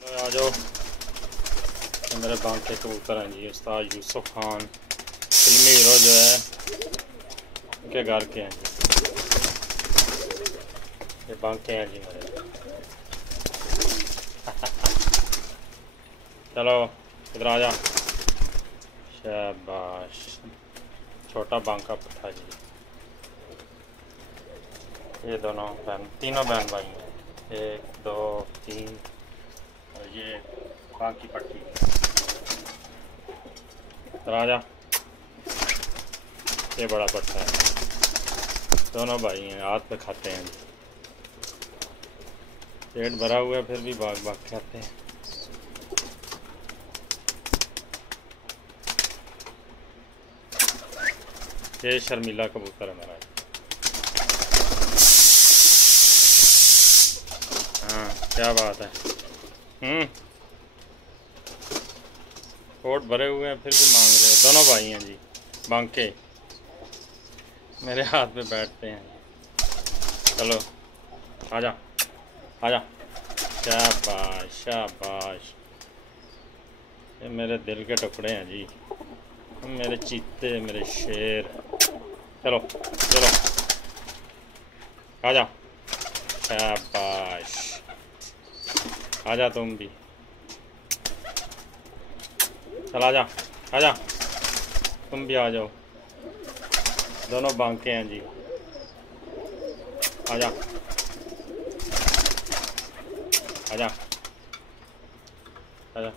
चलो आ जाओ। ये मेरे बांग के कबूतर हैं जी। उस्ताद यूसुफ खान फिल्मी हीरो जो है उनके घर के हैं जी। ये बांग के हैं जी मेरे। चलो इधर आ जा। शाबाश। छोटा बांग का पट्टा जी। ये दोनों तीनों बहन भाई हैं। 1 2 3 और ये बांग की पट्टी। इधर आ जा। ये बड़ा पट्टा है। दोनों भाई हैं, हाथ पे खाते हैं। पेट भरा हुआ है फिर भी भाग भाग खाते हैं। ये शर्मिला कबूतर है मेरा। हाँ क्या बात है। पेट भरे हुए हैं फिर भी मांग रहे हैं। दोनों भाई हैं जी बांके। मेरे हाथ पे बैठते हैं। चलो आजा आजा। शाबाश शाबाश। ये मेरे दिल के टुकड़े हैं जी। मेरे चीते मेरे शेर। चलो चलो आजा। शाबाश। आजा तुम भी। चल आजा आजा। तुम भी आ जाओ। दोनों बांके हैं जी। आजा आजा आजा।